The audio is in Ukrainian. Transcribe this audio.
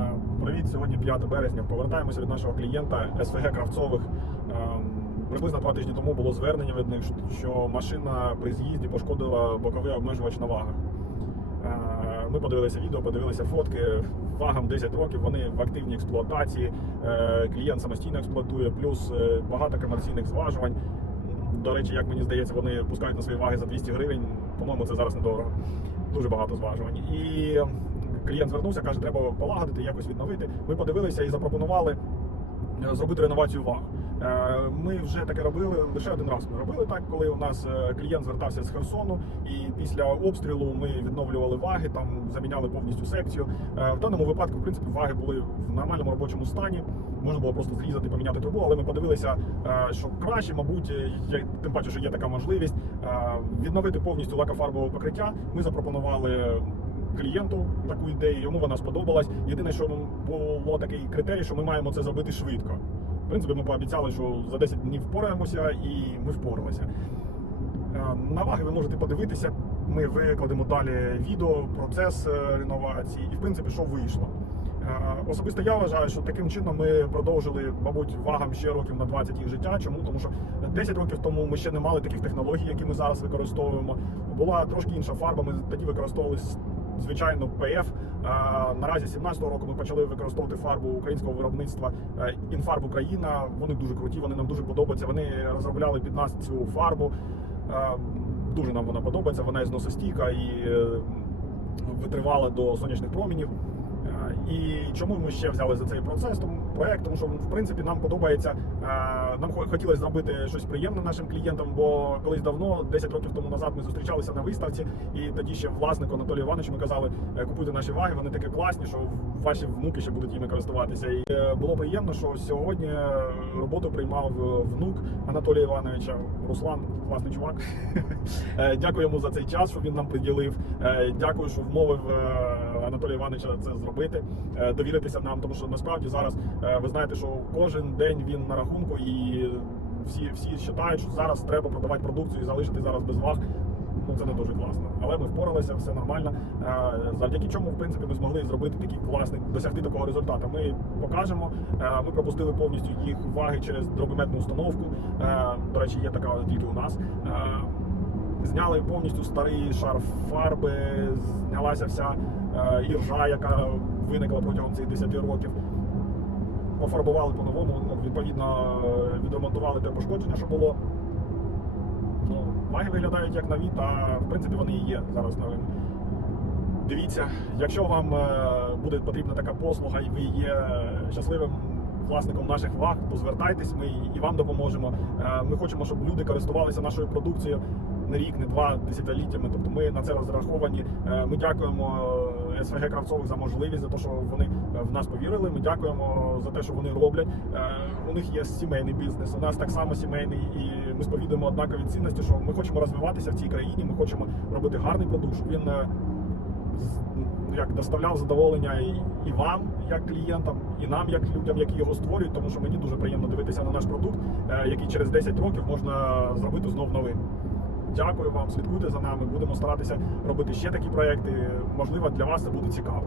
Е, Привіт, сьогодні 5 березня. Повертаємося від нашого клієнта СВГ Кравцових. Е, Приблизно два тижні тому було звернення від них, що машина при з'їзді пошкодила боковий обмежувач на вагах. Е, Ми подивилися відео, подивилися фотки. Вагам 10 років, вони в активній експлуатації. Е, Клієнт самостійно експлуатує, плюс багато комерційних зважувань. До речі, як мені здається, вони пускають на свої ваги за 200 гривень. По-моєму, це зараз недорого. Дуже багато зважувань. І клієнт звернувся, каже, треба полагодити, якось відновити. Ми подивилися і запропонували е, зробити реновацію ваг. Е, Ми вже таке робили лише один раз. Ми робили так, коли у нас е, клієнт звертався з Херсону, і після обстрілу ми відновлювали ваги, там заміняли повністю секцію. В даному випадку, в принципі, ваги були в нормальному робочому стані. Можна було просто зрізати, поміняти трубу, але ми подивилися, що краще, мабуть, тим паче, що є така можливість відновити повністю лакофарбове покриття. Ми запропонували клієнту таку ідею, йому вона сподобалась. Єдине, що було такий критерій, що ми маємо це зробити швидко. В принципі, ми пообіцяли, що за 10 днів впораємося, і ми впоралися. Е, На ваги ви можете подивитися. Ми викладемо далі відео, процес е, реновації і, в принципі, що вийшло. Е, Особисто я вважаю, що таким чином ми продовжили, мабуть, вагам ще років на 20 їх життя. Чому? Тому що 10 років тому ми ще не мали таких технологій, які ми зараз використовуємо. Була трошки інша фарба. Ми тоді використовували звичайно ПФ. Наразі 17-го року ми почали використовувати фарбу українського виробництва е, Інфарб Україна. Вони дуже круті, вони нам дуже подобаються. Вони розробляли під нас цю фарбу. Е, Дуже нам вона подобається. Вона зносостійка і е, витривала до сонячних промінів. І чому ми ще взяли за цей процес? Тому проект, тому що в принципі нам подобається. е, Нам хо- хотілося зробити щось приємне нашим клієнтам, бо колись давно, 10 років тому назад, ми зустрічалися на виставці, і тоді ще власнику Анатолію Івановичу ми казали, «Е, купуйте наші ваги, вони такі класні, що ваші внуки ще будуть іми користуватися. І е, було приємно, що сьогодні роботу приймав внук Анатолія Івановича Руслан, класний чувак. Дякую йому за цей час, що він нам приділив. Дякую, що вмовив Анатолія Івановича це зробити, е, довіритися нам, тому що насправді зараз е, ви знаєте, що кожен день він на рахунку, і всі всі вважають, що зараз треба продавати продукцію і залишити зараз без ваг. Ну це не дуже класно. Але ми впоралися, все нормально. Е, Завдяки чому, в принципі, ми змогли зробити такий класний, досягти такого результату. Ми покажемо. Ми пропустили повністю їх ваги через дробометну установку. До речі, є така тільки у нас. Зняли повністю старий шар фарби, знялася вся е, іржа, яка виникла протягом цих 10 років. Пофарбували по-новому, ну, відповідно, е, відремонтували те пошкодження, що було. Ну, ваги виглядають як нові, та в принципі вони і є зараз новими. Дивіться, якщо вам е, буде потрібна така послуга і ви є щасливим власником наших ваг, то звертайтесь, ми і вам допоможемо. Ми хочемо, щоб люди користувалися нашою продукцією не рік, не два десятиліттями. Тобто ми на це розраховані. Е, Ми дякуємо е, СВГ Кравцових за можливість, за те, що вони е, в нас повірили. Ми дякуємо за те, що вони роблять. У них є сімейний бізнес. У нас так само сімейний, і ми сповідуємо однакові цінності, що ми хочемо розвиватися в цій країні. Ми хочемо робити гарний продукт, щоб він. ну, як доставляв задоволення і, і вам, як клієнтам, і нам, як людям, які його створюють, тому що мені дуже приємно дивитися на наш продукт, який через 10 років можна зробити знов новим. Дякую вам, слідкуйте за нами. Будемо старатися робити ще такі проекти. Можливо, для вас це буде цікаво.